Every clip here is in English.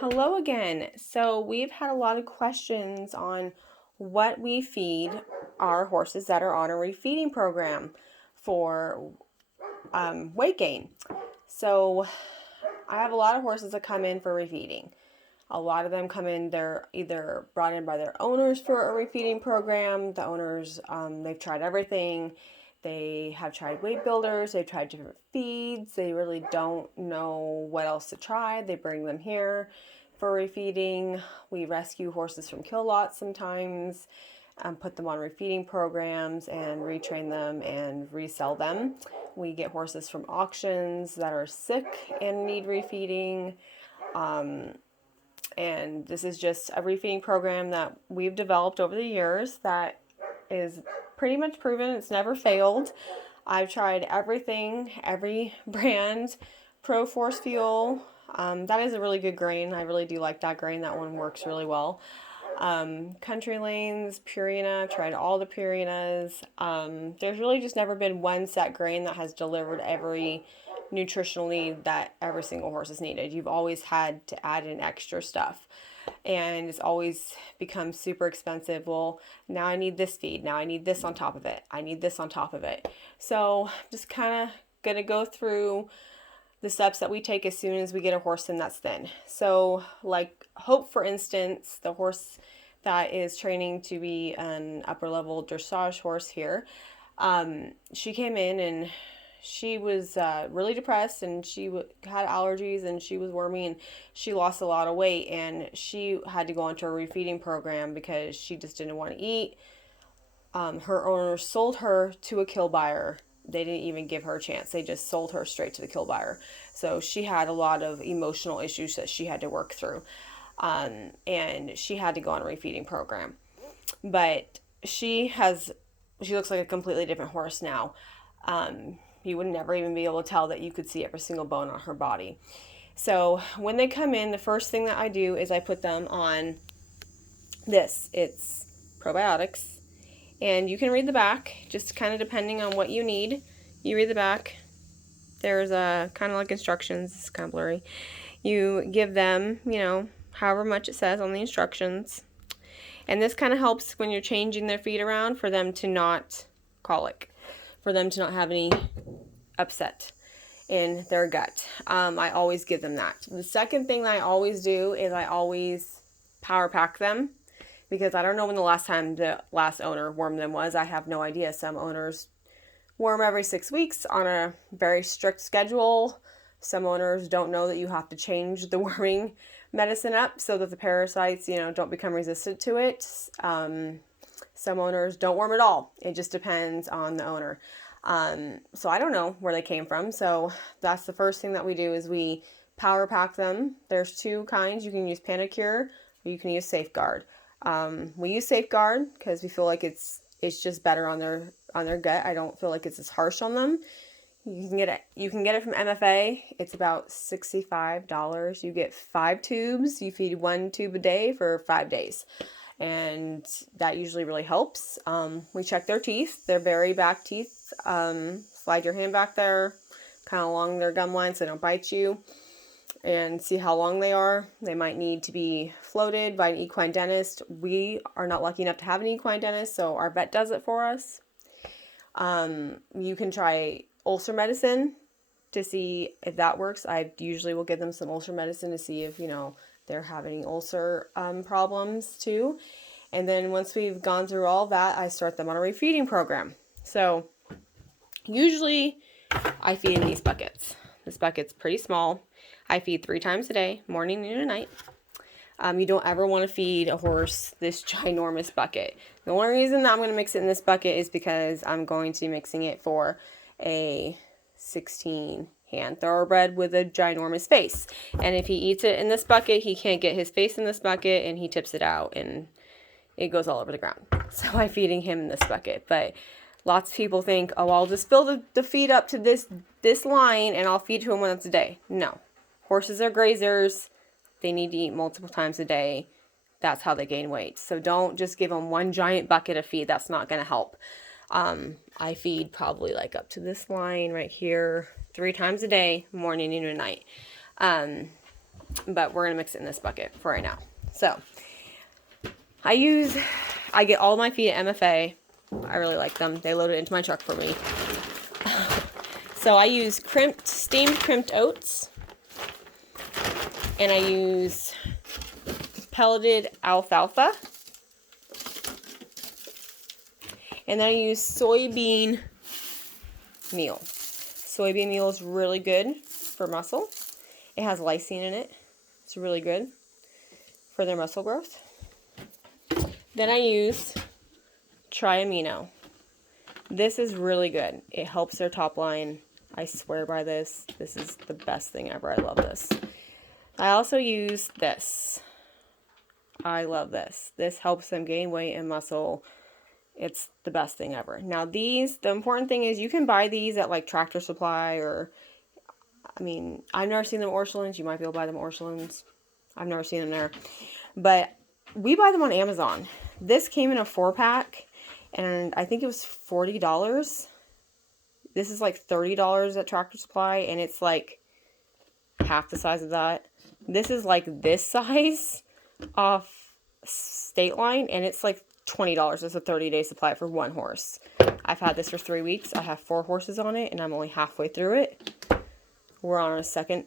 Hello again. So we've had a lot of questions on what we feed our horses that are on a refeeding program for weight gain. So I have a lot of horses that come in for refeeding. A lot of them come in, they're either brought in by their owners for a refeeding program. The owners, they've tried everything. They have tried weight builders, they've tried different feeds. They really don't know what else to try. They bring them here for refeeding. We rescue horses from kill lots sometimes, put them on refeeding programs and retrain them and resell them. We get horses from auctions that are sick and need refeeding. And this is just a refeeding program that we've developed over the years that is pretty much proven. It's never failed. I've tried everything, every brand. Pro Force Fuel, that is a really good grain. I really do like that grain. That one works really well. Country Lanes, Purina, I've tried all the Purinas. There's really just never been one set grain that has delivered every nutritional need that every single horse has needed. You've always had to add in extra stuff, and it's always become super expensive. Well, now I need this feed, now I need this on top of it, I need this on top of it. So just kind of gonna go through the steps that we take as soon as we get a horse in that's thin. So like Hope, for instance, the horse that is training to be an upper level dressage horse here, she came in and she was really depressed, and she had allergies, and she was wormy, and she lost a lot of weight, and she had to go into a refeeding program because she just didn't want to eat. Her owner sold her to a kill buyer. They didn't even give her a chance. They just sold her straight to the kill buyer. So she had a lot of emotional issues that she had to work through. And she had to go on a refeeding program. But she looks like a completely different horse now. You would never even be able to tell that you could see every single bone on her body. So when they come in, the first thing that I do is I put them on this. It's probiotics. And you can read the back, just kind of depending on what you need. You read the back. There's a kind of like instructions. It's kind of blurry. You give them, however much it says on the instructions. And this kind of helps when you're changing their feed around for them to not colic, for them to not have any upset in their gut. I always give them that. The second thing that I always do is I always power pack them, because I don't know when the last time the last owner wormed them was. I have no idea. Some owners worm every 6 weeks on a very strict schedule. Some owners don't know that you have to change the worming medicine up so that the parasites, don't become resistant to it. Some owners don't worm at all. It just depends on the owner. So I don't know where they came from. So that's the first thing that we do is we power pack them. There's two kinds. You can use panacur or you can use safegaurd. We use safegaurd because we feel like it's just better on their gut. I don't feel like it's as harsh on them. You can get it from MFA. It's about $65. You get 5 tubes. You feed 1 tube a day for 5 days. And that usually really helps. We check their teeth, their very back teeth. Slide your hand back there, kind of along their gum line so they don't bite you, and see how long they are. They might need to be floated by an equine dentist. We are not lucky enough to have an equine dentist, so our vet does it for us. You can try ulcer medicine to see if that works. I usually will give them some ulcer medicine to see if, they're having ulcer problems too. And then once we've gone through all that, I start them on a refeeding program. So usually I feed in these buckets. This bucket's pretty small. I feed 3 times a day, morning, noon, and night. You don't ever want to feed a horse this ginormous bucket. The only reason that I'm going to mix it in this bucket is because I'm going to be mixing it for a 16 hand thoroughbred with a ginormous face. And if he eats it in this bucket, he can't get his face in this bucket, and he tips it out, and it goes all over the ground. So I'm feeding him in this bucket. But lots of people think, oh, I'll just fill the feed up to this line, and I'll feed to him once a day. No. Horses are grazers. They need to eat multiple times a day. That's how they gain weight. So don't just give them one giant bucket of feed. That's not going to help. I feed probably like up to this line right here 3 times a day, morning, noon, and night. but we're gonna mix it in this bucket for right now. So I get all my feed at MFA. I really like them. They load it into my truck for me. So I use steamed crimped oats, and I use pelleted alfalfa, and then I use soybean meal. Soybean meal is really good for muscle. It has lysine in it. It's really good for their muscle growth. Then I use triamino. This is really good. It helps their top line. I swear by this. This is the best thing ever. I love this. I also use this. I love this. This helps them gain weight and muscle. It's the best thing ever. Now the important thing is you can buy these at like Tractor Supply or, I mean, I've never seen them at Orchlands. You might be able to buy them at Orchlands. I've never seen them there. But we buy them on Amazon. This came in a 4-pack, and I think it was $40. This is like $30 at Tractor Supply, and it's like half the size of that. This is like this size off State Line, and it's like $20. It's a 30-day supply for one horse. I've had this for 3 weeks. I have 4 horses on it, and I'm only halfway through it. We're on a second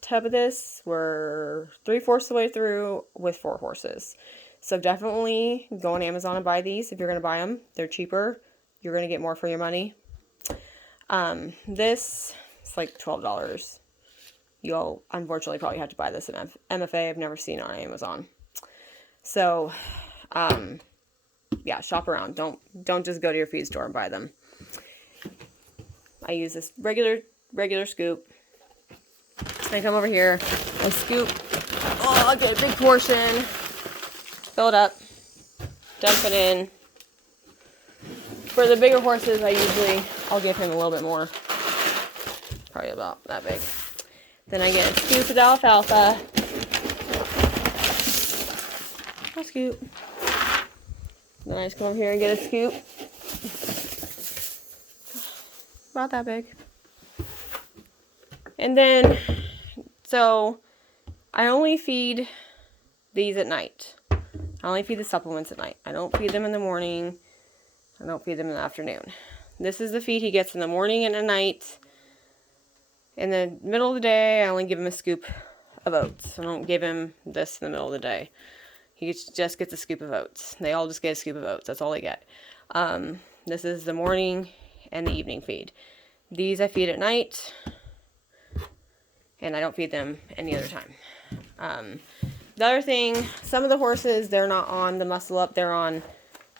tub of this. We're 3/4 of the way through with 4 horses. So definitely go on Amazon and buy these if you're going to buy them. They're cheaper. You're going to get more for your money. This is like $12. You'll unfortunately probably have to buy this at MFA. I've never seen it on Amazon. So, yeah, shop around. Don't just go to your feed store and buy them. I use this regular scoop. I come over here, I scoop. Oh, I get a big portion. Fill it up. Dump it in. For the bigger horses, I'll give him a little bit more. Probably about that big. Then I get a scoop of alfalfa. I'll scoop. Then I just come over here and get a scoop. About that big. And then, so I only feed these at night. I only feed the supplements at night. I don't feed them in the morning. I don't feed them in the afternoon. This is the feed he gets in the morning and at night. In the middle of the day, I only give him a scoop of oats. I don't give him this in the middle of the day. He just gets a scoop of oats. They all just get a scoop of oats. That's all they get. This is the morning and the evening feed. These I feed at night. And I don't feed them any other time. The other thing, some of the horses, they're not on the Muscle Up. They're on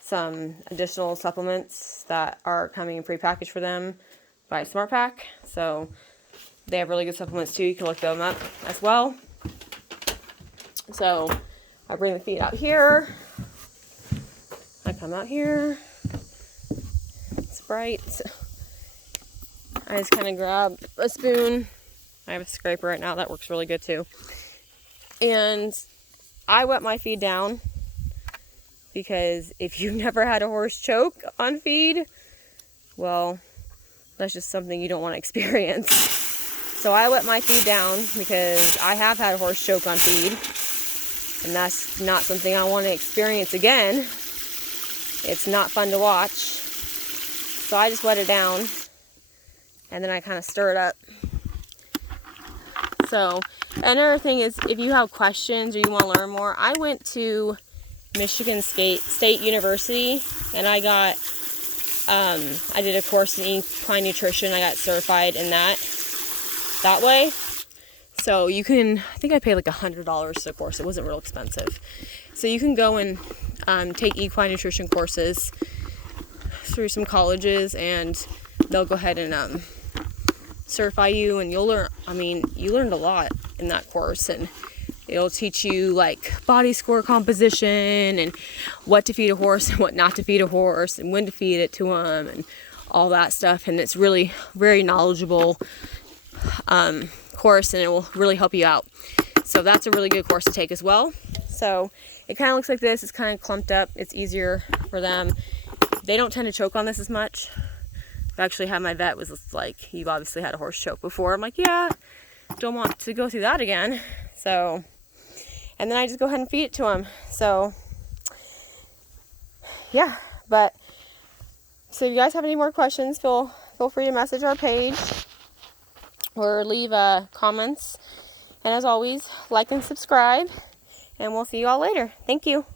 some additional supplements that are coming prepackaged for them by Smart Pack. So they have really good supplements too. You can look them up as well. So I bring the feed out here. I come out here. It's bright. I just kind of grab a spoon. I have a scraper right now. That works really good too. And I wet my feed down because if you've never had a horse choke on feed, well, that's just something you don't want to experience. So I wet my feed down because I have had a horse choke on feed, and that's not something I want to experience again. It's not fun to watch. So I just wet it down, and then I kind of stir it up. So another thing is, if you have questions or you want to learn more, I went to Michigan State University, and I did a course in equine nutrition. I got certified in that way. So you can, I think I paid like $100 for the course. It wasn't real expensive. So you can go and take equine nutrition courses through some colleges, and they'll go ahead and certify you, and you'll learn. I mean, you learned a lot in that course, and it'll teach you like body score composition and what to feed a horse and what not to feed a horse and when to feed it to them and all that stuff. And it's really very knowledgeable course, and it will really help you out. So that's a really good course to take as well. So it kind of looks like this. It's kind of clumped up. It's easier for them. They don't tend to choke on this as much. I actually had my vet was like, "You've obviously had a horse choke before." I'm like, "Yeah, don't want to go through that again. So, and then I just go ahead and feed it to them. So, yeah, but so if you guys have any more questions, feel free to message our page or leave comments. And as always, like and subscribe, and we'll see you all later. Thank you.